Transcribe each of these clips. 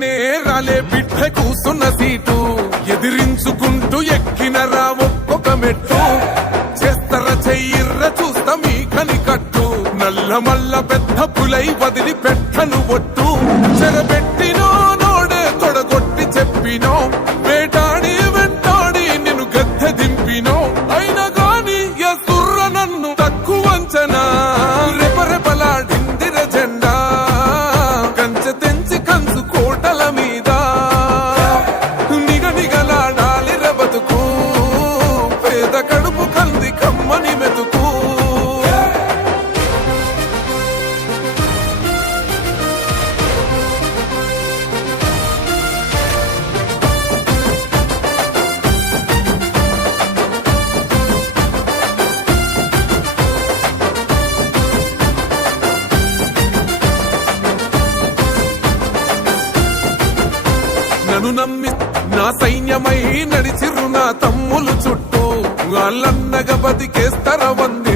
రాలే బిడ్డ కూసున్న సీటు. ఎదిరించుకుంటూ ఎక్కినరా ఒక్కొక్క మెట్టు. చేస్తర చెయ్యిర్ర చూస్తా మీ కని కట్టు నల్ల మల్ల పెద్ద పులై వదిలి పెట్టను ఒట్టు. చెరబెట్టు I love me. నన్ను నమ్మి నా సైన్యమై నడిచిర్రు నా తమ్ములు చుట్టూ. వాళ్ళన్నగ బతికేస్తర వంది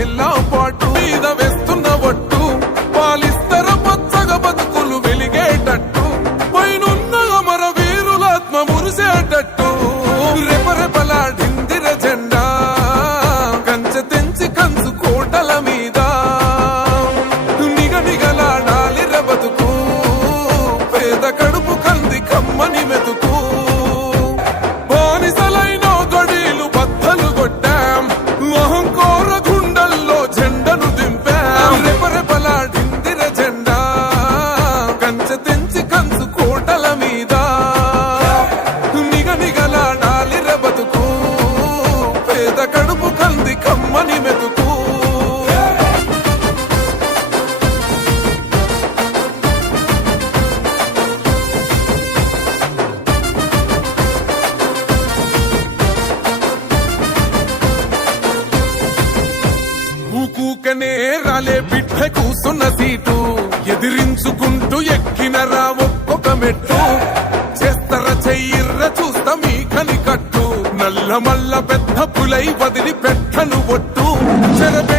ఊకనే రాలే బిడ్డ కూసున్న సీటు. ఎదిరించుకుంటూ ఎక్కినరా ఒక్కొక్క మెట్టు. చేస్తర చెయ్యిర్ర చూస్తా మీ కని కట్టు నల్ల మల్ల పెద్ద పులై వదిలి పెట్టను ఒట్టు. చెరబెట్టినో